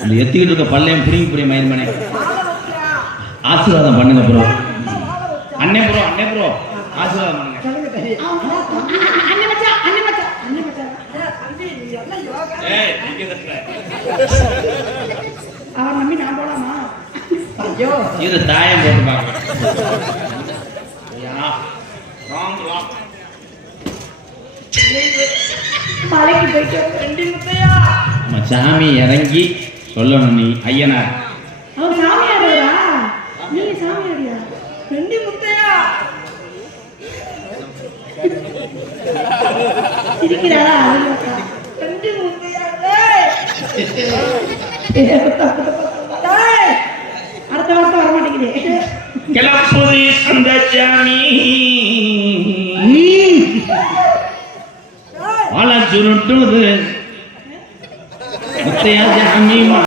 அந்த எத்திக்கிட்டு இருக்க பல்லையும் புடிங்கி புரிய மயிர்மனே ஆசீர்வாதம் பண்ணுங்க ப்ரோ. அண்ணே ப்ரோ ஆசீர்வாதம் பண்ணுங்க. அவன் நம்பி நான் போலாமா? இது தாயம் போட்டு பாக்க மலைக்கு போயிட்டு ரெண்டு முத்தையா நம்ம சாமி இறங்கி சொல்லணும். நீ ஐயனார் அவர் சாமியாடுறா, நீ சாமியாடியா? ரெண்டு முத்தையா இருக்கிறாரா? ரெண்டு முத்தையா அடுத்த வார்த்தை வர மாட்டேங்குது. கிளப்புதி அந்த சாமி வாழ சுருட்டுது முத்தையா சாமி